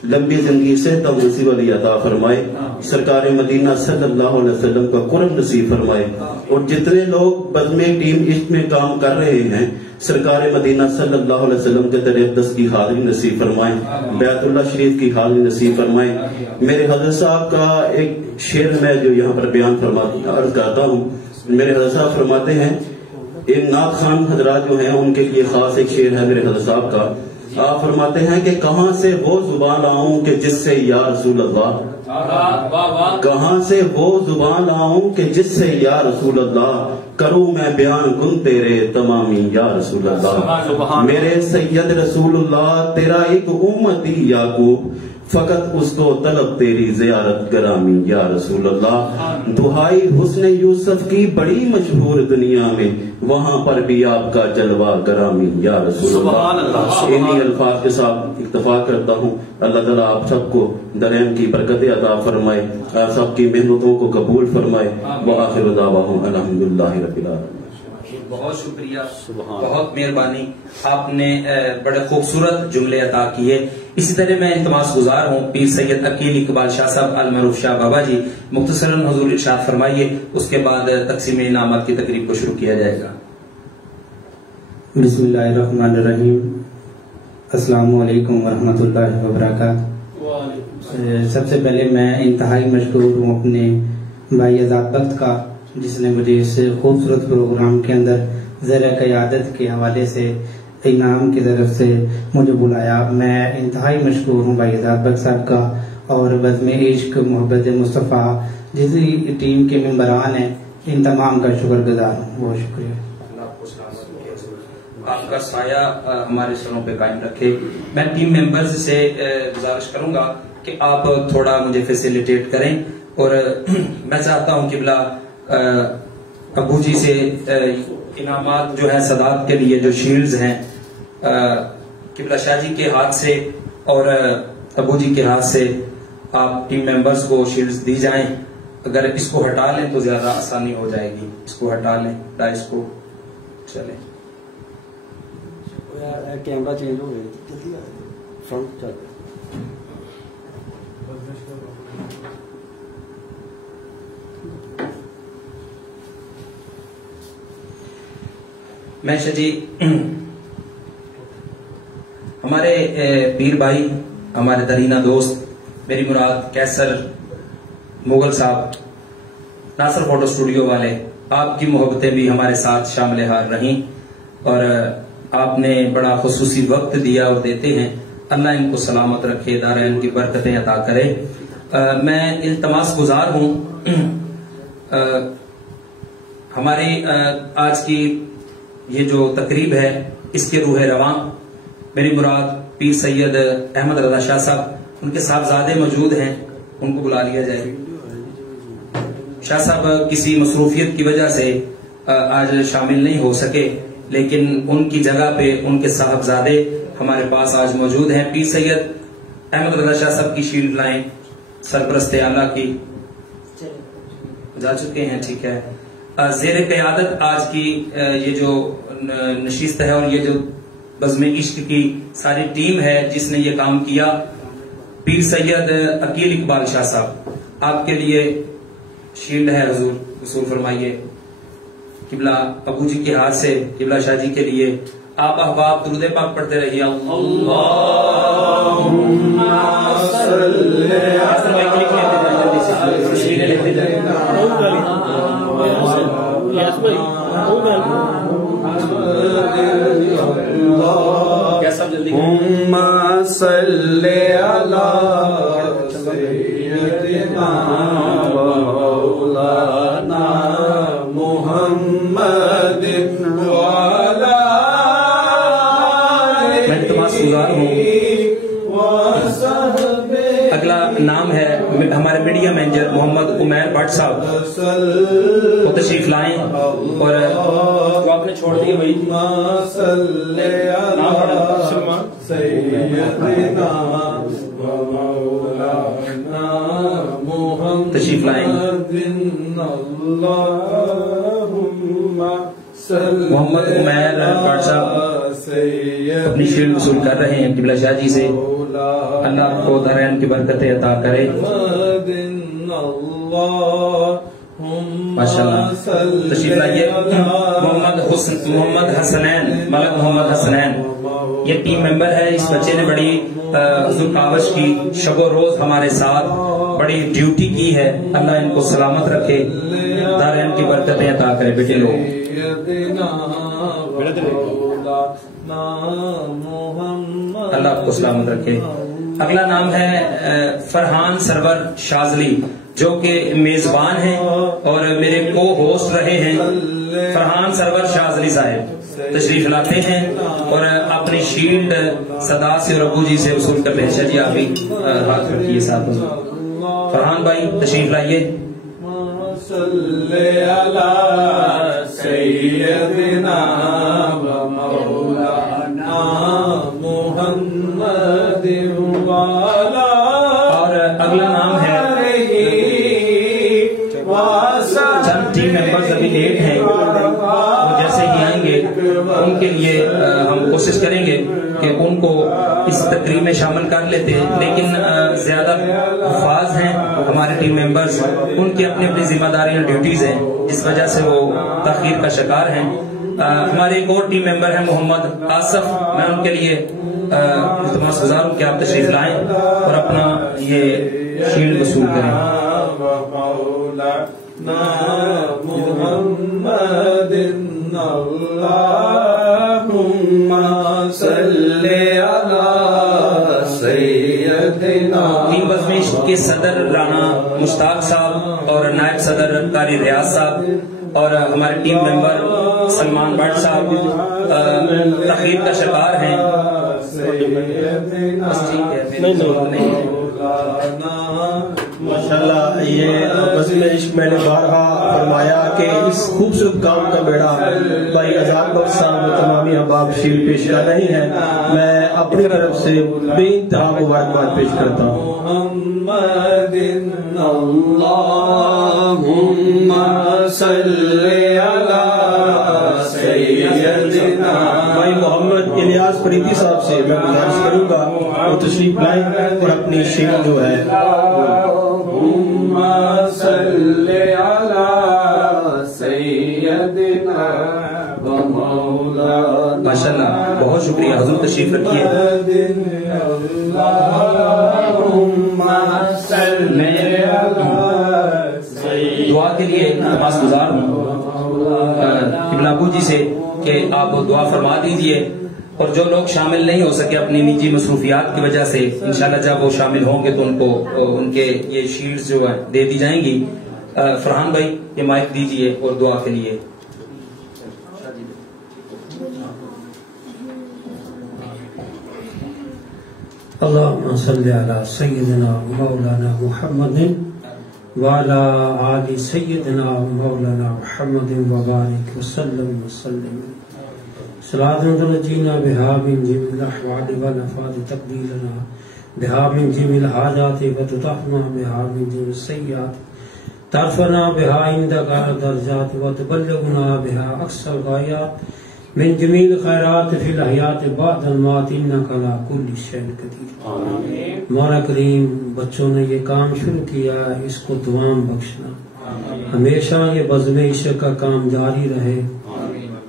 لمبی زندگی سے نصیب علی عطا فرمائے. سرکار مدینہ صلی اللہ علیہ وسلم کا قرب نصیب فرمائے. اور جتنے لوگ بزم ٹیم عشق میں کام کر رہے ہیں سرکار مدینہ صلی اللہ علیہ وسلم کے در اقدس کی حاضری نصیب فرمائیں، بیت اللہ شریف کی حاضری نصیب فرمائیں. میرے حضرت صاحب کا ایک شعر میں جو یہاں پر بیان عرض کرتا ہوں. میرے حضرت صاحب فرماتے ہیں، ان نعت خان حضرات جو ہیں ان کے لیے خاص ایک شعر ہے میرے حضرت صاحب کا. آپ فرماتے ہیں کہ کہاں سے وہ زبان لاؤں کہ جس سے یا رسول اللہ، کہاں سے وہ زبان لاؤں کہ جس سے یا رسول اللہ کروں میں بیان گن تیرے تمامی یا رسول اللہ. میرے سید رسول اللہ تیرا ایک امتی یعقوب، فقط اس کو طلب تیری زیارت گرامی یا رسول اللہ. دہائی حسن یوسف کی بڑی مشہور دنیا میں، وہاں پر بھی آپ کا جلوہ گرامی یا رسول اللہ. انہی الفاظ کے ساتھ اکتفا کرتا ہوں. اللہ تعالیٰ آپ سب کو درہم کی برکت عطا فرمائے، آپ سب کی محنتوں کو قبول فرمائے. وآخر دعواہم الحمدللہ رب العالمین. بہت شکریہ، بہت مہربانی. آپ نے بڑے خوبصورت جملے عطا کیے. اسی طرح میں التماس گزار ہوں پیر سید عقیل اقبال شاہ صاحب المعروف شاہ بابا جی مختصراً حضور ارشاد فرمائیے، اس کے بعد تقسیم انعامات کی تقریب کو شروع کیا جائے گا. بسم اللہ الرحمن الرحیم. السلام علیکم ورحمۃ اللہ وبرکاتہ. سب سے پہلے میں انتہائی مشکور ہوں اپنے بھائی آزاد بخت کا، جس نے مجھے اس خوبصورت پروگرام کے اندر زیر قیادت کے حوالے سے انعام کی طرف سے مجھے بلایا. میں انتہائی مشکور ہوں بھائی آزاد بخت صاحب کا اور بزم عشق محبت مصطفیٰ جس ٹیم کے ممبران ہیں ان تمام کا شکر گزار ہوں. بہت شکریہ. آپ کا سایہ ہمارے سروں پہ قائم رکھے. میں ٹیم ممبرز سے گزارش کروں گا کہ آپ تھوڑا مجھے فیسیلیٹیٹ کریں. اور میں چاہتا ہوں قبلہ ابو جی سے انعامات جو ہیں سادات کے لیے جو شیلڈز ہیں قبلہ شاہ جی کے ہاتھ سے اور ابو جی کے ہاتھ سے آپ ٹیم ممبرز کو شیلڈز دی جائیں. اگر اس کو ہٹا لیں تو زیادہ آسانی ہو جائے گی. اس کو ہٹا لیں، ڈائس کو. چلیں کیمرہ چینج ہو گیا، فرنٹ چل. میں جی ہمارے پیر بھائی، ہمارے درینہ دوست، میری مراد کیسر مغل صاحب، ناصر فوٹو اسٹوڈیو والے، آپ کی محبتیں بھی ہمارے ساتھ شامل حال رہیں اور آپ نے بڑا خصوصی وقت دیا اور دیتے ہیں. اللہ ان کو سلامت رکھے، دارین کی برکتیں عطا کرے۔ میں التماس گزار ہوں، ہماری آج کی یہ جو تقریب ہے اس کے روح رواں میری مراد پیر سید احمد رضا شاہ صاحب، ان کے صاحبزادے موجود ہیں، ان کو بلا لیا جائے۔ شاہ صاحب کسی مصروفیت کی وجہ سے آج شامل نہیں ہو سکے، لیکن ان کی جگہ پہ ان کے صاحبزادے ہمارے پاس آج موجود ہیں۔ پیر سید احمد رضا شاہ صاحب کی شیلڈ لائیں سرپرست اعلیٰ کی جا چکے ہیں، ٹھیک ہے۔ زیر قیادت آج کی یہ جو نشست ہے اور یہ جو بزم عشق کی ساری ٹیم ہے جس نے یہ کام کیا، پیر سید عقیل اقبال شاہ صاحب، آپ کے لیے شیلڈ ہے، حضور وصول فرمائیے۔ قبلہ ابو جی کے ہاتھ سے قبلہ شاہ جی کے لیے آپ احباب درود پاک پڑھتے رہیے۔ اللہم صلی محمد اگلا نام ہے ہمارے media manager Muhammad Umair but صاحب، وہ تشریف لائیں اور وہ آپ نے چھوڑ دیے بھائی تشریف لائیں۔ محمد عمیر بٹ صاحب اپنی شیلڈ وصول کر رہے ہیں قبلہ شاہ جی سے، اللہ آپ کو دارین کی برکتیں عطا کرے۔ ماشاءاللہ تشریف لائیے۔ محمد حسنین، ملک محمد حسنین یہ ٹیم ممبر ہے۔ اس بچے نے بڑی حضور کاوش کی شب و روز ہمارے ساتھ بڑی ڈیوٹی کی ہے، اللہ ان کو سلامت رکھے، دارین کی برکتیں عطا کرے۔ بیٹے لوگ اللہ آپ کو سلامت رکھے۔ اگلا نام ہے فرحان سرور شاذلی، جو کہ میزبان ہیں اور میرے کو ہوسٹ رہے ہیں۔ فرحان سرور شاذلی صاحب تشریف لاتے ہیں اور اپنی شیلڈ صدا سے اور ابو جی سے وصول کرتے ہیں۔ شاہ جی آپ بھی ہاتھ رکھیے ساتھ میں۔ فرحان بھائی تشریف لائیے۔ صلی علی سیدنا و مولانا محمد والا۔ اور اگلا نام ہے، چند ٹیم ممبرز ابھی لیٹ ہیں، وہ جیسے ہی آئیں گے ان کے لیے ہم کوشش کریں گے کہ ان کو اس تقریب میں شامل کر لیتے ہیں، لیکن زیادہ حفاظ ہیں ہمارے ٹیم ممبرز، ان کی اپنی اپنی ذمہ داریاں ڈیوٹیز ہیں، جس وجہ سے وہ تاخیر کا شکار ہیں۔ ہمارے ایک اور ٹیم ممبر ہیں محمد آصف، میں ان کے لیے التماس گزار ہوں کہ آپ تشریف لائیں اور اپنا یہ شیلڈ وصول کریں۔ محمد اللہم صلی علی سیدنا۔ ٹیم بزم عشق کے صدر رانا مشتاق صاحب اور نائب صدر قاری ریاض صاحب اور ہمارے ٹیم ممبر سلمان بٹ صاحب تاخیر کا شکار ہیں۔ ماشاءاللہ یہ بزم عشق میں نے بارہا فرمایا کہ اس خوبصورت کام کا بیڑا بھائی آزاد بخش صاحب و تمامی احباب شیل پیش کر رہی ہیں، میں اپنی طرف سے بے انتہا مبارکباد پیش کرتا ہوں۔ محمد اللہم صلی علی سیدنا۔ بھائی محمد الیاس فریدی صاحب سے میں گزارش کروں گا وہ تشریف لائیں اور اپنی شیلڈ جو ہے صلی علی سیدنا و مولانا۔ ماشاءاللہ بہت شکریہ، حضور تشریف رکھیے۔ دعا کے لیے التماس گزار ہوں قبلہ ابو جی سے کہ آپ دعا فرما دیجئے اور جو لوگ شامل نہیں ہو سکے اپنی نجی مصروفیات کی وجہ سے، انشاءاللہ جب وہ شامل ہوں گے تو ان کو ان کے یہ شیٹس جو ہے دے دی جائیں گی۔ فرحان بھائی یہ مائک دیجئے اور دعا کے لیے۔ اللهم صل على سيدنا مولانا محمد وعلى آل سيدنا مولانا محمد وبارك وسلم صلاة تنجينا بها من جميع الأحوال والآفات، تقضي لنا بها من جميع الحاجات وتطهرنا بها من جميع السيئات، ترفعنا بها عندك الدرجات وتبلغنا بها أقصى الغايات من جميع الخيرات في الحياة بعد الموت، إنك على كل شيء قدير۔ مولا کریم بچوں نے یہ کام شروع کیا، اس کو دوام بخشنا، ہمیشہ یہ بزم عشق کا کام جاری رہے۔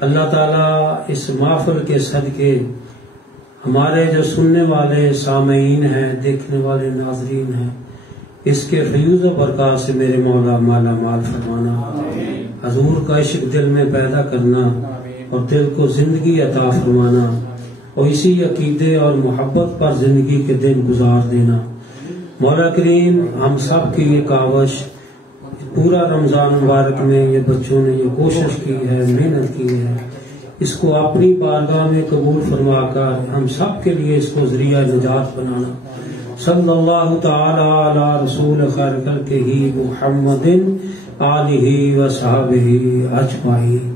اللہ تعالیٰ اس محفل کے صدقے ہمارے جو سننے والے سامعین ہیں، دیکھنے والے ناظرین ہیں، اس کے فیوز و برکات سے میرے مولا مالا مال فرمانا، حضور کا عشق دل میں پیدا کرنا اور دل کو زندگی عطا فرمانا، اور اسی عقیدے اور محبت پر زندگی کے دن گزار دینا۔ مولا کریم ہم سب کی یہ کاوش پورا رمضان مبارک میں یہ بچوں نے یہ کوشش کی ہے، محنت کی ہے، اس کو اپنی بارگاہ میں قبول فرما کر ہم سب کے لیے اس کو ذریعہ نجات بنانا۔ صلی اللہ تعالی علی رسول خیر خلقہ محمد آلہ و صحابہ اجمعین۔